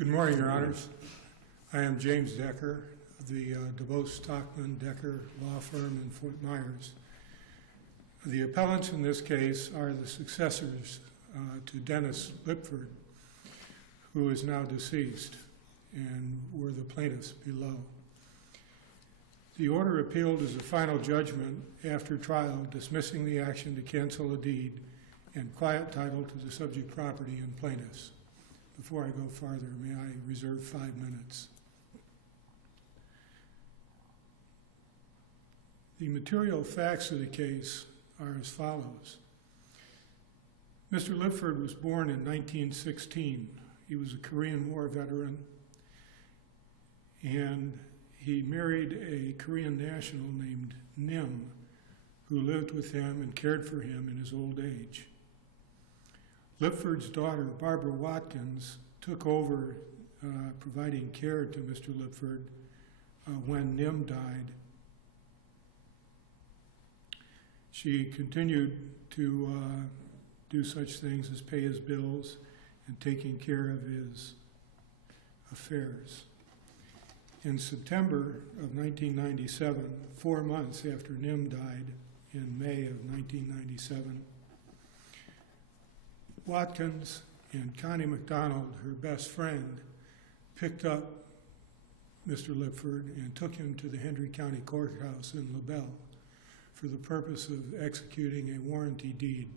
Good morning, Your Honors. I am James Decker of the DeVos Stockman Decker Law Firm in Fort Myers. The appellants in this case are the successors to Dennis Lipford, who is now deceased, and were the plaintiffs below. The order appealed is a final judgment after trial dismissing the action to cancel a deed and quiet title to the subject property and plaintiffs. Before I go farther, may I reserve 5 minutes? The material facts of the case are as follows. Mr. Lipford was born in 1916. He was a Korean War veteran, and he married a Korean national named Nim, who lived with him and cared for him in his old age. Lipford's daughter, Barbara Watkins, took over providing care to Mr. Lipford when Nim died. She continued to do such things as pay his bills and taking care of his affairs. In September of 1997, 4 months after Nim died in May of 1997, Watkins and Connie McDonald, her best friend, picked up Mr. Lipford and took him to the Hendry County Courthouse in LaBelle for the purpose of executing a warranty deed.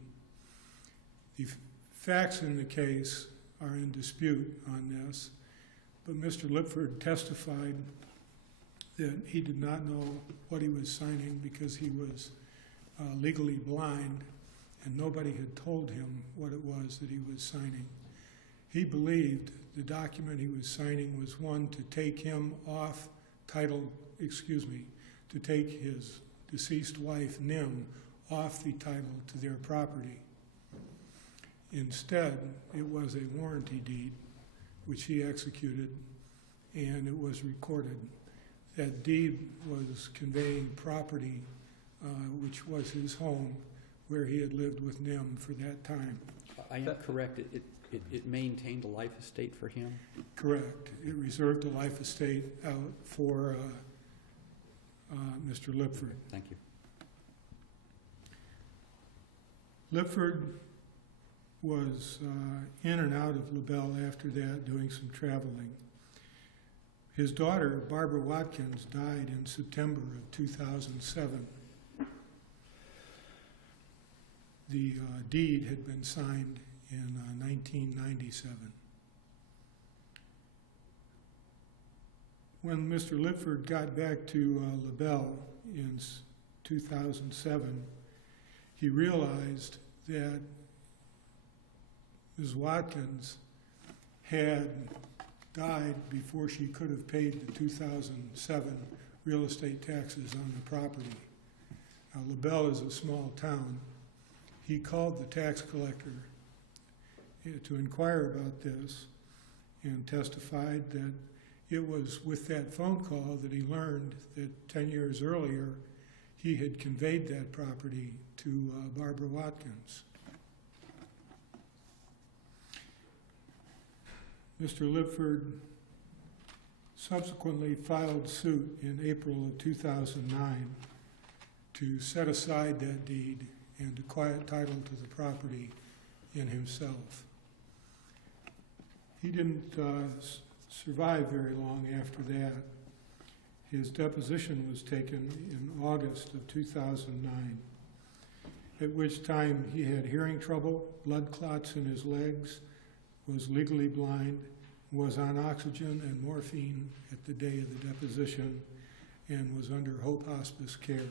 The facts in the case are in dispute on this, but Mr. Lipford testified that he did not know what he was signing because he was legally blind and nobody had told him what it was that he was signing. He believed the document he was signing was one to take him off title, to take his deceased wife, Nim, off the title to their property. Instead, it was a warranty deed, which he executed, and it was recorded. That deed was conveying property, which was his home, where he had lived with Nim for that time. I am correct. It maintained a life estate for him? Correct. It reserved a life estate out for Mr. Lipford. Thank you. Lipford was in and out of LaBelle after that, doing some traveling. His daughter, Barbara Watkins, died in September of 2007. The deed had been signed in 1997. When Mr. Lipford got back to LaBelle in 2007, he realized that Ms. Watkins had died before she could have paid the 2007 real estate taxes on the property. LaBelle is a small town. He called the tax collector to inquire about this and testified that it was with that phone call that he learned that 10 years earlier he had conveyed that property to Barbara Watkins. Mr. Lipford subsequently filed suit in April of 2009 to set aside that deed and to quiet title to the property in himself. He didn't survive very long after that. His deposition was taken in August of 2009, at which time he had hearing trouble, blood clots in his legs, was legally blind, was on oxygen and morphine at the day of the deposition, and was under Hope Hospice care.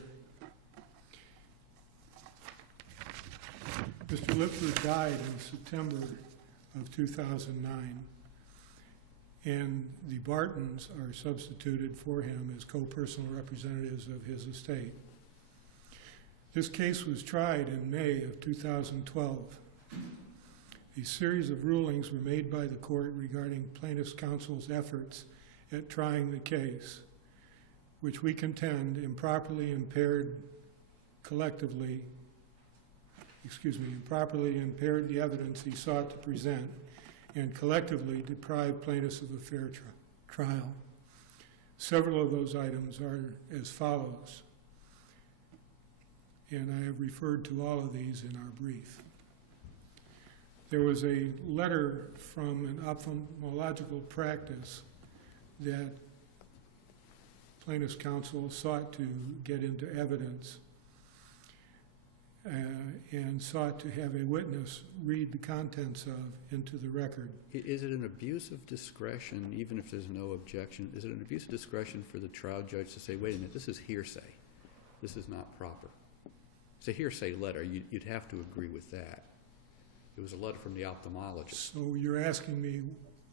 Mr. Lipford died in September of 2009, and the Bartons are substituted for him as co-personal representatives of his estate. This case was tried in May of 2012. A series of rulings were made by the court regarding plaintiff's counsel's efforts at trying the case, which we contend improperly impaired the evidence he sought to present and collectively deprive plaintiffs of a fair trial. Several of those items are as follows, and I have referred to all of these in our brief. There was a letter from an ophthalmological practice that plaintiff's counsel sought to get into evidence and sought to have a witness read the contents of into the record. Is it an abuse of discretion, even if there's no objection, is it an abuse of discretion for the trial judge to say, wait a minute, this is hearsay, this is not proper? It's a hearsay letter, you'd have to agree with that. It was a letter from the ophthalmologist. So you're asking me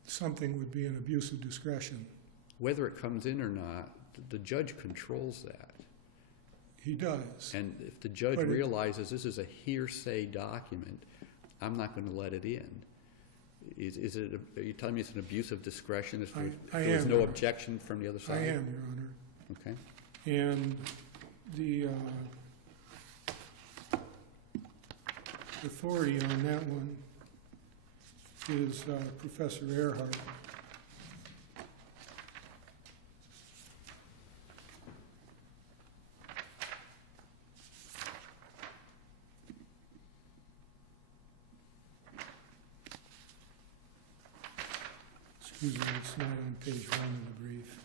something would be an abuse of discretion? Whether it comes in or not, the judge controls that. He does. And if the judge realizes this is a hearsay document, I'm not going to let it in. Are you telling me it's an abuse of discretion if there's no objection from the other side? I am, Your Honor. Okay. And the authority on that one is Professor Earhart. Excuse me, it's not on page 1 of the brief.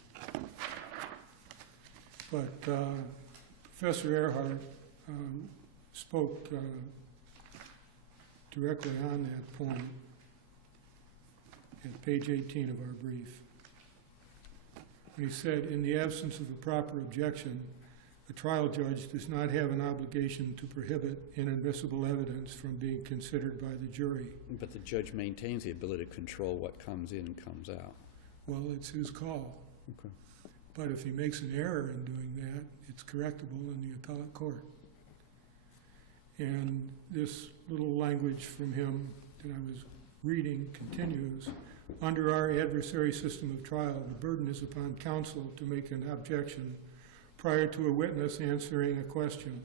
But Professor Earhart spoke directly on that point at page 18 of our brief. He said, in the absence of a proper objection, the trial judge does not have an obligation to prohibit inadmissible evidence from being considered by the jury. But the judge maintains the ability to control what comes in and comes out. Well, it's his call. Okay. But if he makes an error in doing that, it's correctable in the appellate court. And this little language from him that I was reading continues. Under our adversary system of trial, the burden is upon counsel to make an objection prior to a witness answering a question.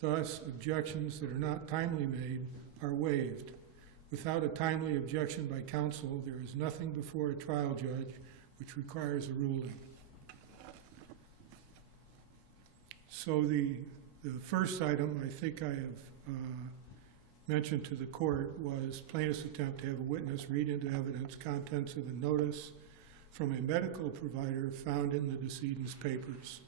Thus, objections that are not timely made are waived. Without a timely objection by counsel, there is nothing before a trial judge which requires a ruling. So the first item I think I have mentioned to the court was plaintiff's attempt to have a witness read into evidence contents of a notice from a medical provider found in the decedent's papers.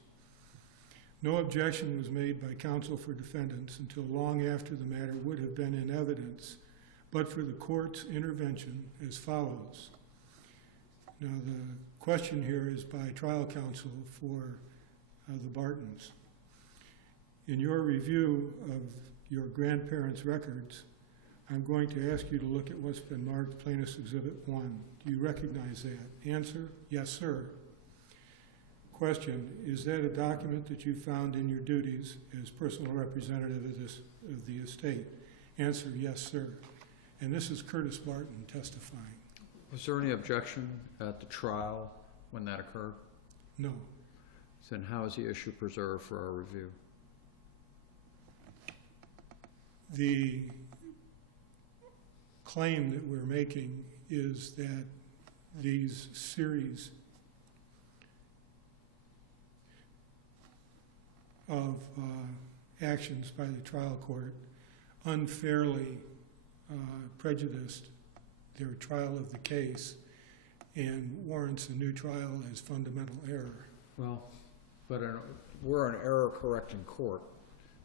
No objection was made by counsel for defendants until long after the matter would have been in evidence, but for the court's intervention as follows. Now, the question here is by trial counsel for the Bartons. In your review of your grandparents' records, I'm going to ask you to look at what's been marked Plaintiff's Exhibit 1. Do you recognize that? Answer, yes, sir. Question, is that a document that you found in your duties as personal representative of the estate? Answer, yes, sir. And this is Curtis Barton testifying. Was there any objection at the trial when that occurred? No. Then how is the issue preserved for our review? The claim that we're making is that these series of actions by the trial court unfairly prejudiced their trial of the case and warrants a new trial as fundamental error. Well, but we're an error-correcting court,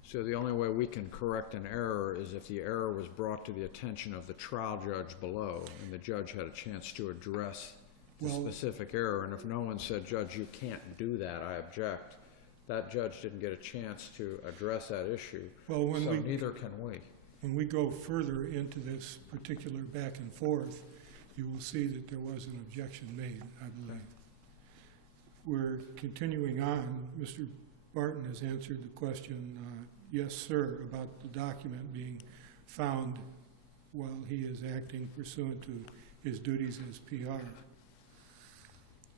so the only way we can correct an error is if the error was brought to the attention of the trial judge below and the judge had a chance to address the specific error. And if no one said, Judge, you can't do that, I object, that judge didn't get a chance to address that issue, so neither can we. When we go further into this particular back and forth, you will see that there was an objection made, I believe. We're continuing on. Mr. Barton has answered the question, yes, sir, about the document being found while he is acting pursuant to his duties as PR.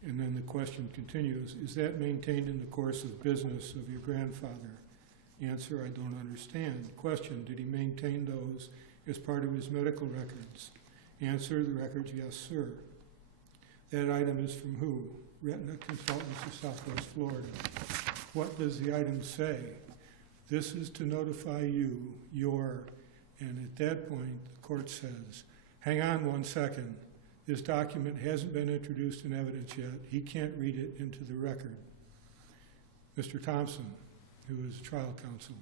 And then the question continues, is that maintained in the course of business of your grandfather? Answer, I don't understand. Question, did he maintain those as part of his medical records? Answer, the records, yes, sir. That item is from who? Retina Consultants of Southwest Florida. What does the item say? This is to notify you, and at that point, the court says, hang on 1 second. This document hasn't been introduced in evidence yet. He can't read it into the record. Mr. Thompson, who is trial counsel.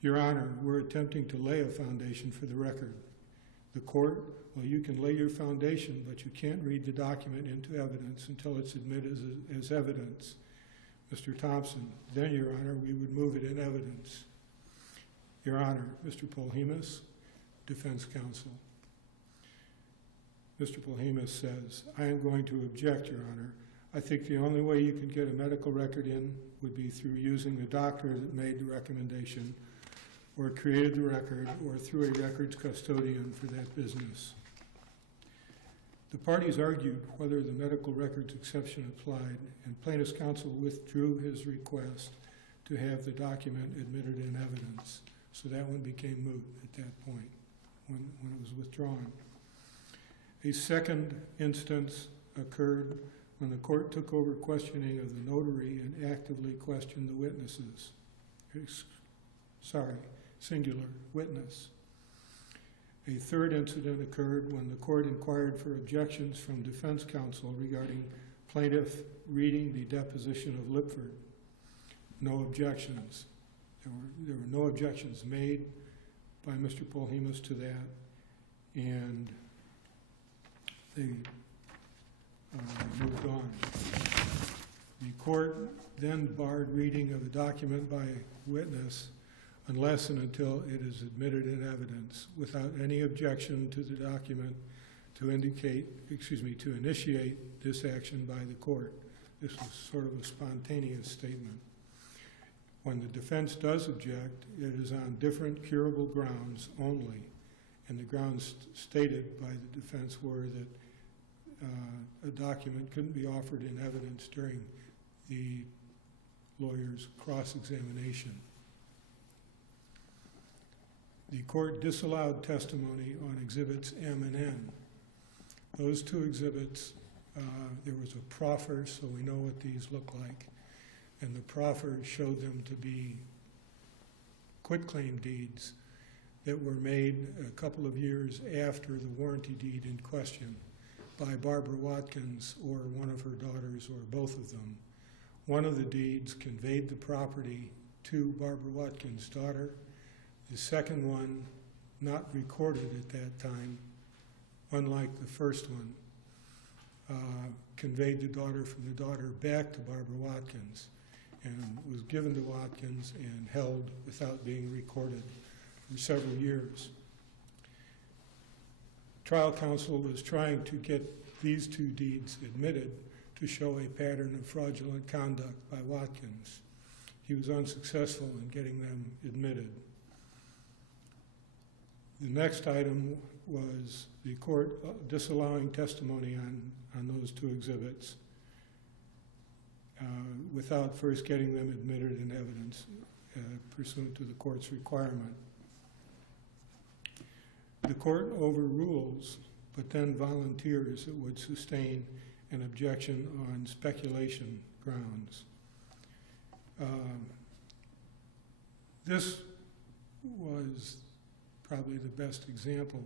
Your Honor, we're attempting to lay a foundation for the record. The court, well, you can lay your foundation, but you can't read the document into evidence until it's admitted as evidence. Mr. Thompson, then, Your Honor, we would move it in evidence. Your Honor, Mr. Polhemus, defense counsel. Mr. Polhemus says, I am going to object, Your Honor. I think the only way you can get a medical record in would be through using the doctor that made the recommendation or created the record or through a records custodian for that business. The parties argued whether the medical records exception applied, and plaintiff's counsel withdrew his request to have the document admitted in evidence. So that one became moot at that point when it was withdrawn. A second instance occurred when the court took over questioning of the notary and actively questioned the witnesses. Singular, witness. A third incident occurred when the court inquired for objections from defense counsel regarding plaintiff reading the deposition of Lipford. No objections. There were no objections made by Mr. Polhemus to that, and they moved on. The court then barred reading of the document by witness unless and until it is admitted in evidence without any objection to the document to initiate this action by the court. This was sort of a spontaneous statement. When the defense does object, it is on different curable grounds only, and the grounds stated by the defense were that a document couldn't be offered in evidence during the lawyer's cross-examination. The court disallowed testimony on exhibits M and N. Those two exhibits, there was a proffer, so we know what these look like, and the proffer showed them to be quitclaim deeds that were made a couple of years after the warranty deed in question by Barbara Watkins or one of her daughters or both of them. One of the deeds conveyed the property to Barbara Watkins' daughter. The second one, not recorded at that time, unlike the first one, conveyed the daughter from the daughter back to Barbara Watkins and was given to Watkins and held without being recorded for several years. Trial counsel was trying to get these two deeds admitted to show a pattern of fraudulent conduct by Watkins. He was unsuccessful in getting them admitted. The next item was the court disallowing testimony on those two exhibits without first getting them admitted in evidence pursuant to the court's requirement. The court overrules, but then volunteers it would sustain an objection on speculation grounds. This was probably the best example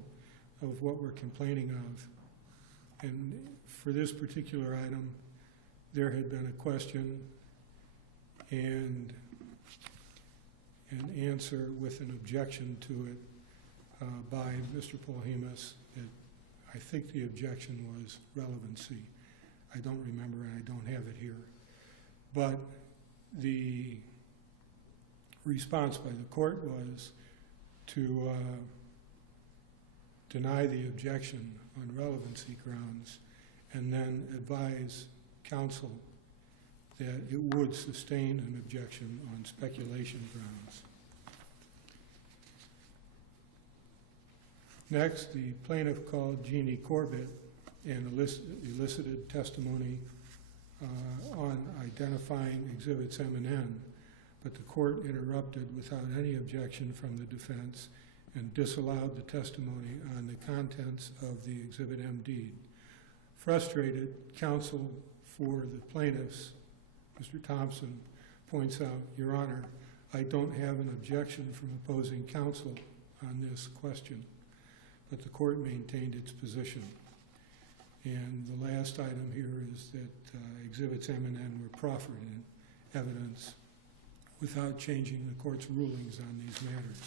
of what we're complaining of. And for this particular item, there had been a question and an answer with an objection to it by Mr. Polhemus. I think the objection was relevancy. I don't remember and I don't have it here. But the response by the court was to deny the objection on relevancy grounds and then advise counsel that it would sustain an objection on speculation grounds. Next, the plaintiff called Jeannie Corbett and elicited testimony on identifying exhibits M and N, but the court interrupted without any objection from the defense and disallowed the testimony on the contents of the Exhibit M deed. Frustrated, counsel for the plaintiffs, Mr. Thompson, points out, Your Honor, I don't have an objection from opposing counsel on this question, but the court maintained its position. And the last item here is that Exhibits M and N were proffered in evidence without changing the court's rulings on these matters.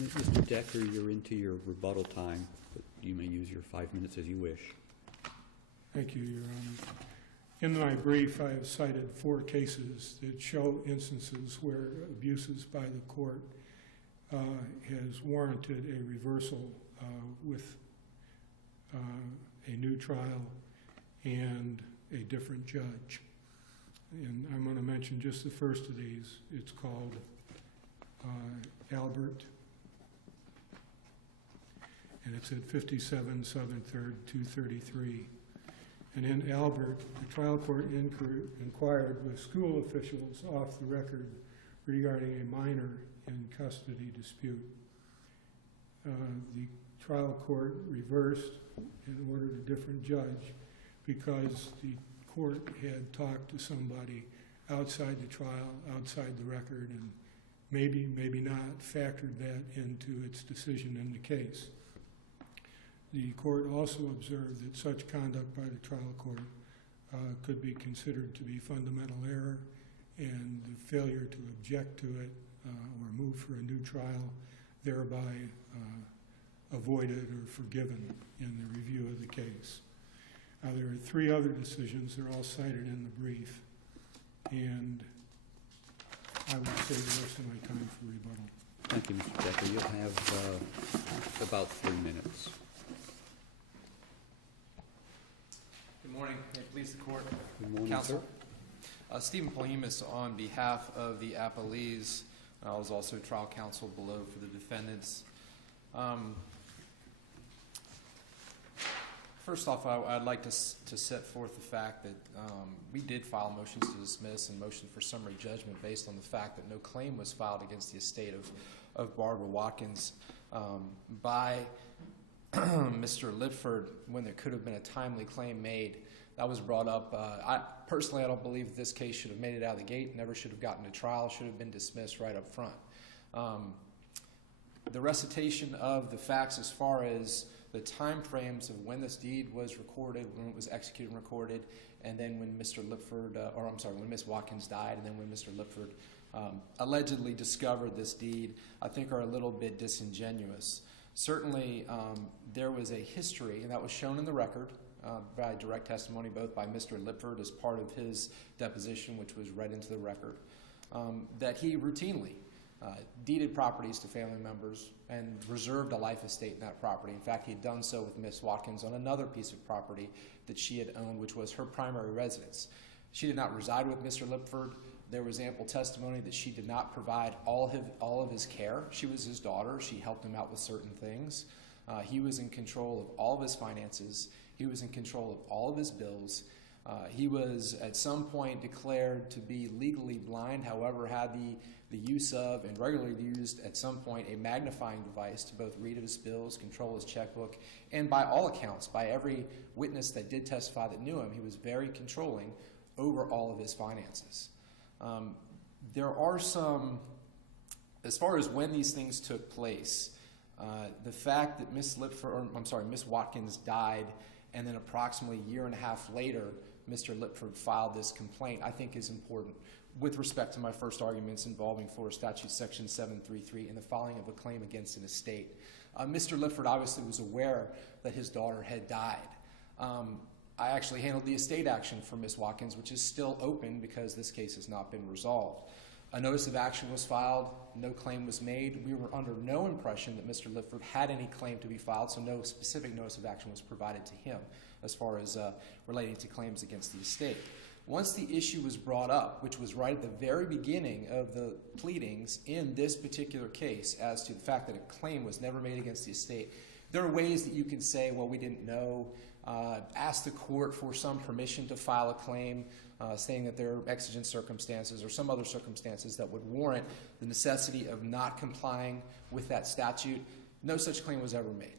Mr. Decker, you're into your rebuttal time, but you may use your 5 minutes as you wish. Thank you, Your Honor. In my brief, I have cited 4 cases that show instances where abuses by the court has warranted a reversal with a new trial and a different judge. And I'm going to mention just the first of these. It's called Albert, and it's at 57 Southern 3rd, 233. And in Albert, the trial court inquired with school officials off the record regarding a minor in custody dispute. The trial court reversed and ordered a different judge because the court had talked to somebody outside the trial, outside the record, and maybe not factored that into its decision in the case. The court also observed that such conduct by the trial court could be considered to be fundamental error, and the failure to object to it or move for a new trial thereby avoided or forgiven in the review of the case. There are 3 other decisions. They're all cited in the brief, and I will save the rest of my time for rebuttal. Thank you, Mr. Decker. You'll have about 3 minutes. Good morning. May it please the court. Good morning, Counsel. sir. Stephen Polimus on behalf of the appellees. I was also trial counsel below for the defendants. First off, I'd like to set forth the fact that we did file motions to dismiss and motion for summary judgment based on the fact that no claim was filed against the estate of Barbara Watkins by Mr. Lipford when there could have been a timely claim made. That was brought up. I don't believe this case should have made it out of the gate, never should have gotten to trial, should have been dismissed right up front. The recitation of the facts as far as the time frames of when this deed was recorded, when it was executed and recorded, and then when Mr. Lipford, when Ms. Watkins died, and then when Mr. Lipford allegedly discovered this deed, I think are a little bit disingenuous. Certainly, there was a history, and that was shown in the record by direct testimony, both by Mr. Lipford as part of his deposition, which was read into the record, that he routinely deeded properties to family members and reserved a life estate in that property. In fact, he had done so with Ms. Watkins on another piece of property that she had owned, which was her primary residence. She did not reside with Mr. Lipford. There was ample testimony that she did not provide all of his care. She was his daughter. She helped him out with certain things. He was in control of all of his finances. He was in control of all of his bills. He was at some point declared to be legally blind, however, had the use of and regularly used at some point a magnifying device to both read his bills, control his checkbook, and by all accounts, by every witness that did testify that knew him, he was very controlling over all of his finances. There are some, as far as when these things took place, the fact that Ms. Watkins died, and then approximately a year and a half later, Mr. Lipford filed this complaint, I think is important with respect to my first arguments involving Florida Statute Section 733 and the filing of a claim against an estate. Mr. Lipford obviously was aware that his daughter had died. I actually handled the estate action for Ms. Watkins, which is still open because this case has not been resolved. A notice of action was filed. No claim was made. We were under no impression that Mr. Lipford had any claim to be filed, so no specific notice of action was provided to him as far as relating to claims against the estate. Once the issue was brought up, which was right at the very beginning of the pleadings in this particular case as to the fact that a claim was never made against the estate, there are ways that you can say, well, we didn't know, ask the court for some permission to file a claim, saying that there are exigent circumstances or some other circumstances that would warrant the necessity of not complying with that statute. No such claim was ever made.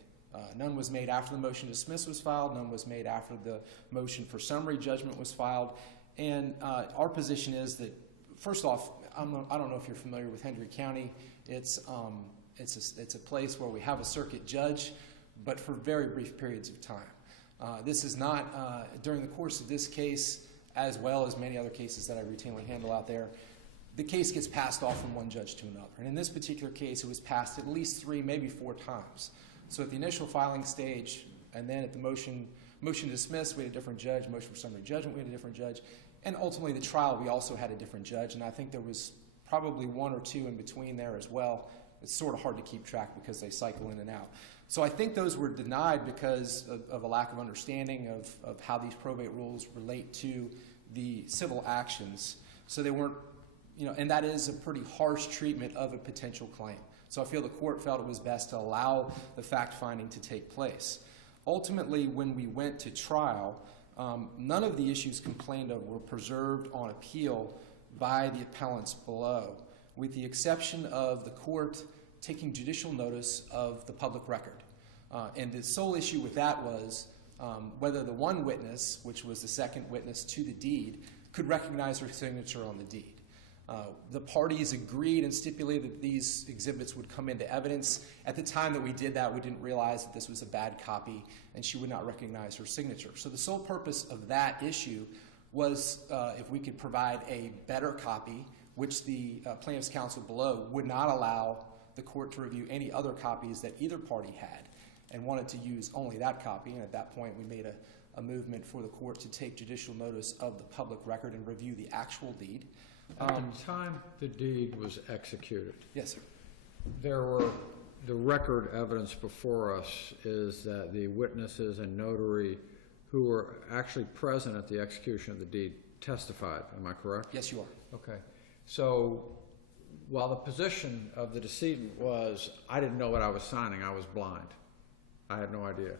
None was made after the motion to dismiss was filed. None was made after the motion for summary judgment was filed. And our position is that, first off, I don't know if you're familiar with Hendry County. It's a place where we have a circuit judge, but for very brief periods of time. This is not, during the course of this case, as well as many other cases that I routinely handle out there, the case gets passed off from one judge to another. And in this particular case, it was passed at least 3, maybe 4 times. So at the initial filing stage, and then at the motion to dismiss, we had a different judge. Motion for summary judgment, we had a different judge. And ultimately, the trial, we also had a different judge. And I think there was probably 1 or 2 in between there as well. It's sort of hard to keep track because they cycle in and out. So I think those were denied because of a lack of understanding of how these probate rules relate to the civil actions. So they weren't, and that is a pretty harsh treatment of a potential claim. So I feel the court felt it was best to allow the fact finding to take place. Ultimately, when we went to trial, none of the issues complained of were preserved on appeal by the appellants below, with the exception of the court taking judicial notice of the public record. And the sole issue with that was whether the one witness, which was the second witness to the deed, could recognize her signature on the deed. The parties agreed and stipulated that these exhibits would come into evidence. At the time that we did that, we didn't realize that this was a bad copy and she would not recognize her signature. So the sole purpose of that issue was if we could provide a better copy, which the plaintiff's counsel below would not allow the court to review any other copies that either party had and wanted to use only that copy. And at that point, we made a movement for the court to take judicial notice of the public record and review the actual deed. At the time the deed was executed, Yes, sir. the record evidence before us is that the witnesses and notary who were actually present at the execution of the deed testified. Am I correct? Yes, you are. Okay. So while the position of the decedent was, I didn't know what I was signing, I was blind. I had no idea.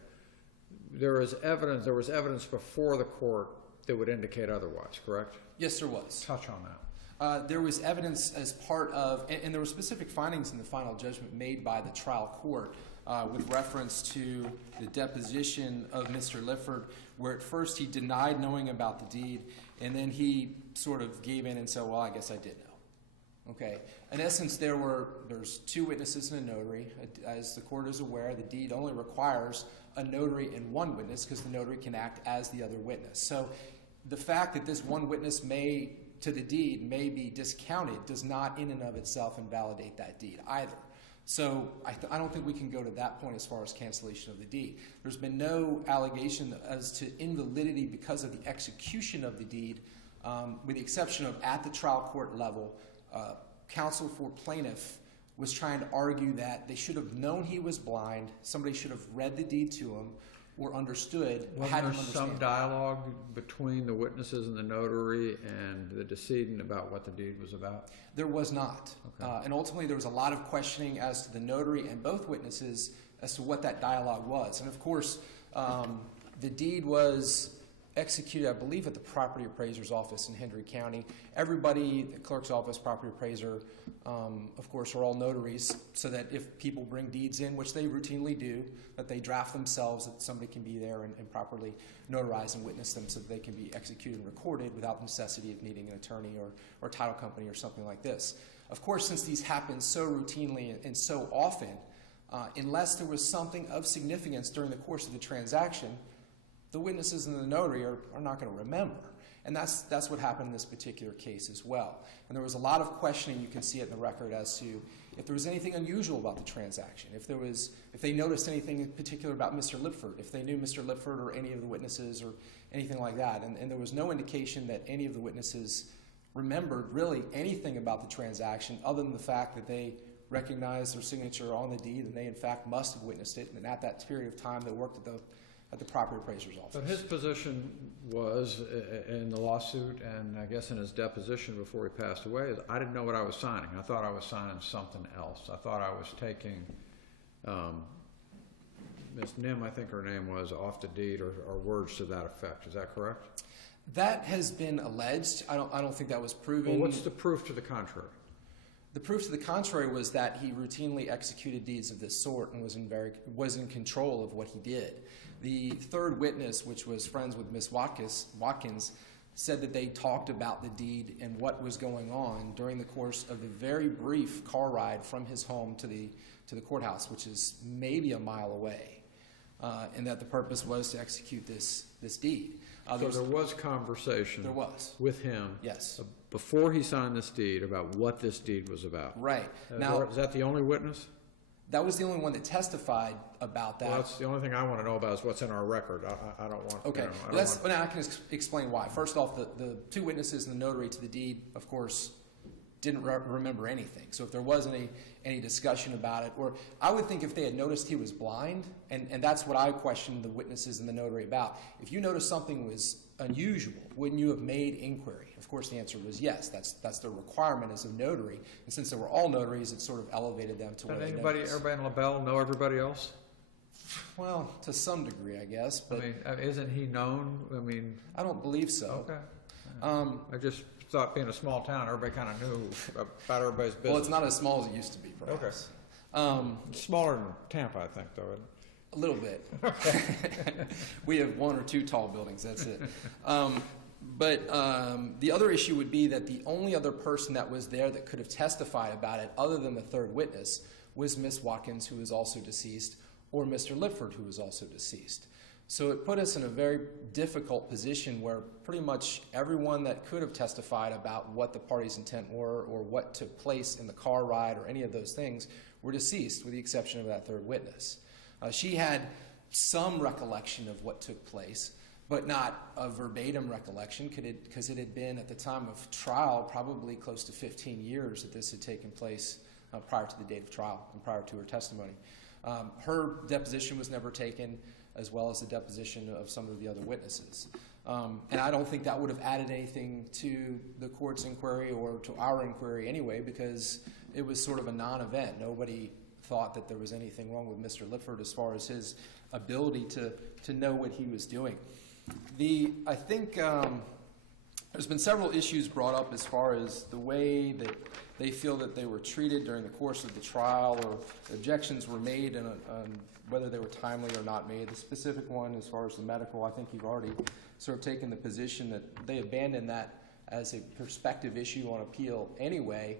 There was evidence before the court that would indicate otherwise, correct? Yes, there was. Touch on that. There was evidence as part of, and there were specific findings in the final judgment made by the trial court with reference to the deposition of Mr. Lifford, where at first he denied knowing about the deed, and then he sort of gave in and said, well, I guess I did know. Okay. In essence, there's 2 witnesses and a notary. As the court is aware, the deed only requires a notary and 1 witness because the notary can act as the other witness. So the fact that this 1 witness to the deed may be discounted does not in and of itself invalidate that deed either. So I don't think we can go to that point as far as cancellation of the deed. There's been no allegation as to invalidity because of the execution of the deed, with the exception of at the trial court level, counsel for plaintiff was trying to argue that they should have known he was blind, somebody should have read the deed to him, or understood, had him Was there understand. some dialogue between the witnesses and the notary and the decedent about what the deed was about? There was not. Okay. And ultimately, there was a lot of questioning as to the notary and both witnesses as to what that dialogue was. And of course, the deed was executed, I believe, at the property appraiser's office in Hendry County. Everybody, the clerk's office, property appraiser, of course, are all notaries, so that if people bring deeds in, which they routinely do, that they draft themselves, that somebody can be there and properly notarize and witness them so that they can be executed and recorded without the necessity of needing an attorney or title company or something like this. Of course, since these happen so routinely and so often, unless there was something of significance during the course of the transaction, the witnesses and the notary are not going to remember. And that's what happened in this particular case as well. And there was a lot of questioning, you can see it in the record, as to if there was anything unusual about the transaction, if they noticed anything in particular about Mr. Lipford, if they knew Mr. Lipford or any of the witnesses or anything like that. And there was no indication that any of the witnesses remembered really anything about the transaction other than the fact that they recognized their signature on the deed and they in fact must have witnessed it. And at that period of time they worked at the property appraiser's office. But his position was in the lawsuit and I guess in his deposition before he passed away, is I didn't know what I was signing. I thought I was signing something else. I thought I was taking Ms. Nim, I think her name was, off the deed or words to that effect. Is that correct? That has been alleged. I don't think that was proven. Well, what's the proof to the contrary? The proof to the contrary was that he routinely executed deeds of this sort and was in control of what he did. The third witness, which was friends with Miss Watkins, said that they talked about the deed and what was going on during the course of the very brief car ride from his home to the courthouse, which is maybe a mile away, and that the purpose was to execute this deed. So there was conversation. There was. With him. Yes. Before he signed this deed about what this deed was about. Right. Now, Is that the only witness? that was the only one that testified about that. Well, that's the only thing I want to know about is what's in our record. I don't want. Okay, You know, I don't now I can explain why. First off, the two witnesses and the notary to the deed, of course, didn't remember anything. So if there was any discussion about it, or I would think if they had noticed he was blind, and that's what I questioned the witnesses and the notary about. If you noticed something was unusual, wouldn't you have made inquiry? Of course, the answer was yes. That's the requirement as a notary. And since they were all notaries, it sort of elevated them to where they everybody in LaBelle know everybody else? Well, to some degree, I guess. But I mean, isn't he known? I mean, I don't believe so. okay. I just thought being a small town, everybody kind of knew about everybody's business. Well, it's not as small as it used to be, perhaps. It's smaller than Tampa, I think, though. Isn't it? A little bit. We have one or two tall buildings, that's it. But the other issue would be that the only other person that was there that could have testified about it, other than the third witness, was Miss Watkins, who is also deceased, or Mr. Lipford, who is also deceased. So it put us in a very difficult position where pretty much everyone that could have testified about what the party's intent were or what took place in the car ride or any of those things were deceased, with the exception of that third witness. She had some recollection of what took place, but not a verbatim recollection, because it had been, at the time of trial, probably close to 15 years that this had taken place prior to the date of trial and prior to her testimony. Her deposition was never taken, as well as the deposition of some of the other witnesses. And I don't think that would have added anything to the court's inquiry or to our inquiry anyway, because it was sort of a non-event. Nobody thought that there was anything wrong with Mr. Lipford as far as his ability to know what he was doing. I think there's been several issues brought up as far as the way that they feel that they were treated during the course of the trial, or objections were made, and whether they were timely or not made. The specific one, as far as the medical, I think you've already sort of taken the position that they abandoned that as a prospective issue on appeal anyway,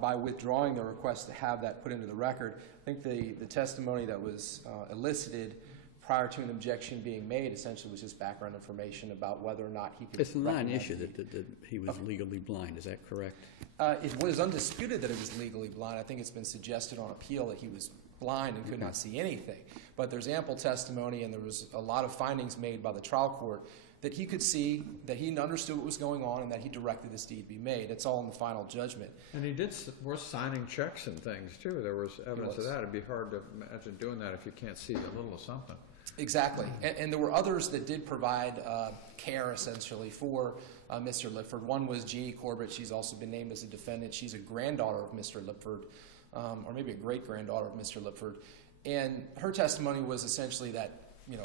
by withdrawing their request to have that put into the record. I think the testimony that was elicited prior to an objection being made essentially was just background information about whether or not he could. It's not an issue that he was legally blind, is that correct? It was undisputed that he was legally blind. I think it's been suggested on appeal that he was blind and could not see anything. But there's ample testimony, and there was a lot of findings made by the trial court that he could see, that he understood what was going on, and that he directed this deed be made. It's all in the final judgment. And he was signing checks and things, too. There was evidence of that. It'd be hard to imagine doing that if you can't see a little of something. Exactly. And there were others that did provide care, essentially, for Mr. Lipford. One was Jeannie Corbett. She's also been named as a defendant. She's a granddaughter of Mr. Lipford, or maybe a great-granddaughter of Mr. Lipford. And her testimony was essentially that,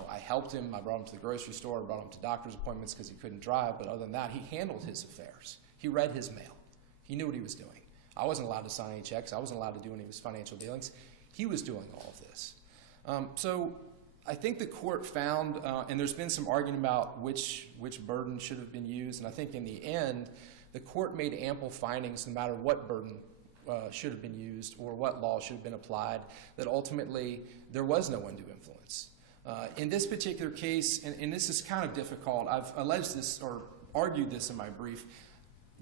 I helped him. I brought him to the grocery store. I brought him to doctor's appointments because he couldn't drive. But other than that, he handled his affairs. He read his mail. He knew what he was doing. I wasn't allowed to sign any checks. I wasn't allowed to do any of his financial dealings. He was doing all of this. So I think the court found, and there's been some argument about which burden should have been used, and I think in the end, the court made ample findings no matter what burden should have been used or what law should have been applied, that ultimately there was no undue influence. In this particular case, and this is kind of difficult, I've alleged this or argued this in my brief,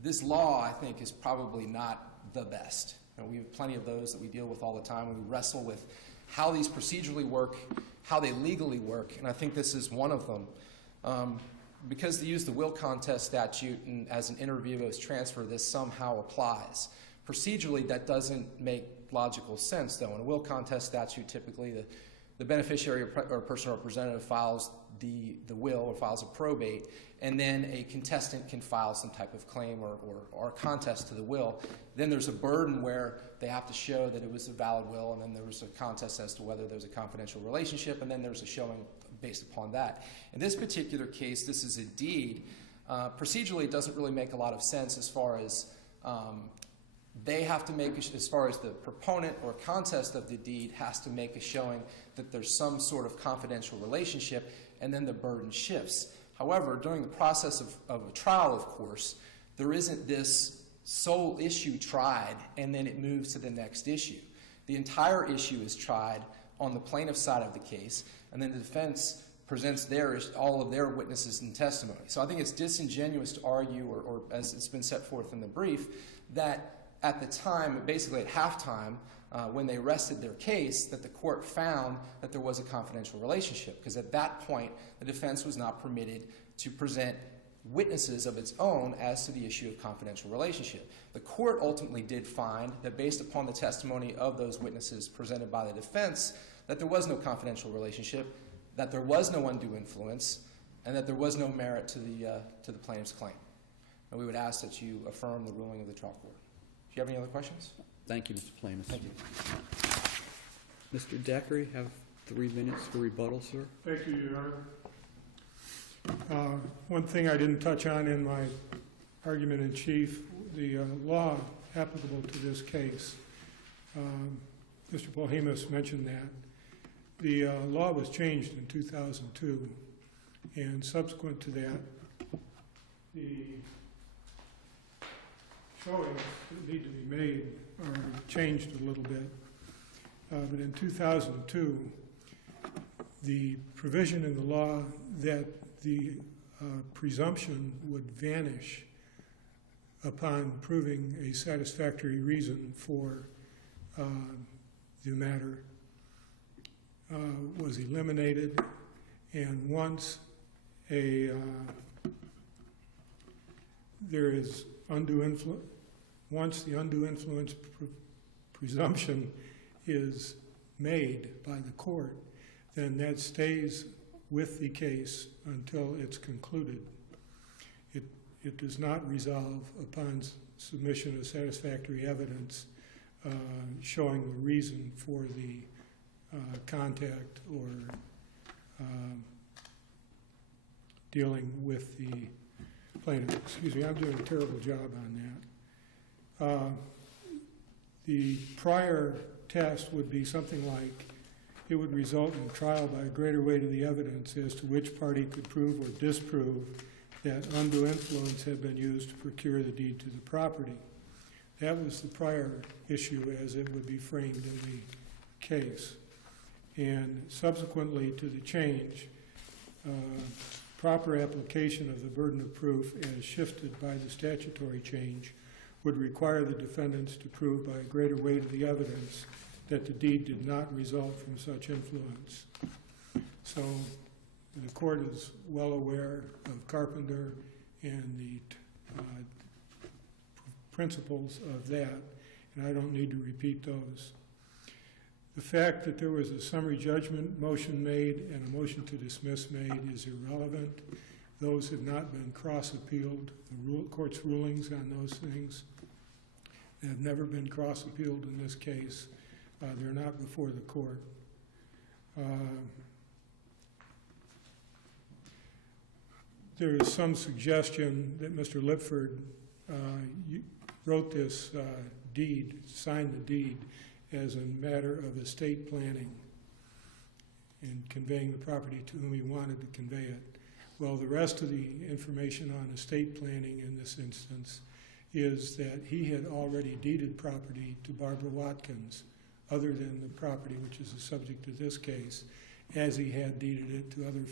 this law, I think, is probably not the best. We have plenty of those that we deal with all the time. We wrestle with how these procedurally work, how they legally work, and I think this is one of them. Because they use the will contest statute and as an inter vivos transfer, this somehow applies. Procedurally, that doesn't make logical sense, though. In a will contest statute, typically the beneficiary or personal representative files the will or files a probate, and then a contestant can file some type of claim or contest to the will. Then there's a burden where they have to show that it was a valid will, and then there was a contest as to whether there's a confidential relationship, and then there's a showing based upon that. In this particular case, this is a deed. Procedurally, it doesn't really make a lot of sense as far as they have to make, as far as the proponent or contest of the deed, has to make a showing that there's some sort of confidential relationship, and then the burden shifts. However, during the process of a trial, of course, there isn't this sole issue tried, and then it moves to the next issue. The entire issue is tried on the plaintiff's side of the case, and then the defense presents all of their witnesses and testimony. So I think it's disingenuous to argue, or as it's been set forth in the brief, that at the time, basically at halftime, when they rested their case, that the court found that there was a confidential relationship, because at that point, the defense was not permitted to present witnesses of its own as to the issue of confidential relationship. The court ultimately did find that based upon the testimony of those witnesses presented by the defense, that there was no confidential relationship, that there was no undue influence, and that there was no merit to the plaintiff's claim. And we would ask that you affirm the ruling of the trial court. Do you have any other questions? Thank you, Mr. Plamus. Thank you. Mr. Decker, you have 3 minutes for rebuttal, sir. Thank you, Your Honor. One thing I didn't touch on in my argument in chief, the law applicable to this case. Mr. Polhemus mentioned that. The law was changed in 2002, and subsequent to that, the showings that need to be made are changed a little bit. But in 2002, the provision in the law that the presumption would vanish upon proving a satisfactory reason for the matter was eliminated, and once there is undue influence, once the undue influence presumption is made by the court, then that stays with the case until it's concluded. It does not resolve upon submission of satisfactory evidence showing the reason for the contact or dealing with the plaintiff. Excuse me, I'm doing a terrible job on that. The prior test would be something like it would result in trial by a greater weight of the evidence as to which party could prove or disprove that undue influence had been used to procure the deed to the property. That was the prior issue as it would be framed in the case. And subsequently to the change, proper application of the burden of proof as shifted by the statutory change would require the defendants to prove by a greater weight of the evidence that the deed did not result from such influence. So the court is well aware of Carpenter and the principles of that, and I don't need to repeat those. The fact that there was a summary judgment motion made and a motion to dismiss made is irrelevant. Those have not been cross-appealed. The court's rulings on those things have never been cross-appealed in this case. They're not before the court. There is some suggestion that Mr. Lipford wrote this deed, signed the deed, as a matter of estate planning and conveying the property to whom he wanted to convey it. Well, the rest of the information on estate planning in this instance is that he had already deeded property to Barbara Watkins, other than the property which is the subject of this case, as he had deeded it to other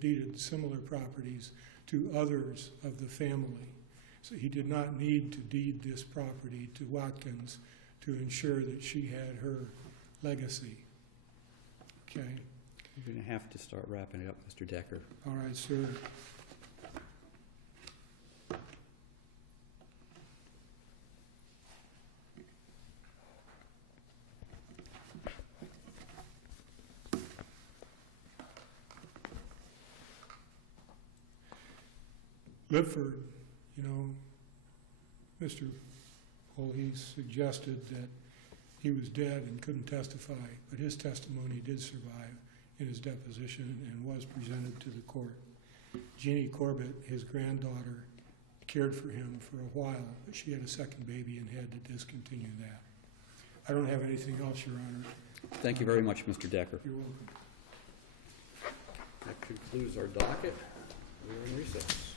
deeded similar properties to others of the family. So he did not need to deed this property to Watkins to ensure that she had her legacy. Okay. You're going to have to start wrapping it up, Mr. Decker. All right, sir. Lipford, Mr. Polhemus suggested that he was dead and couldn't testify, but his testimony did survive in his deposition and was presented to the court. Jeannie Corbett, his granddaughter, cared for him for a while, but she had a second baby and had to discontinue that. I don't have anything else, Your Honor. Thank you very much, Mr. Decker. You're welcome. That concludes our docket. We are in recess.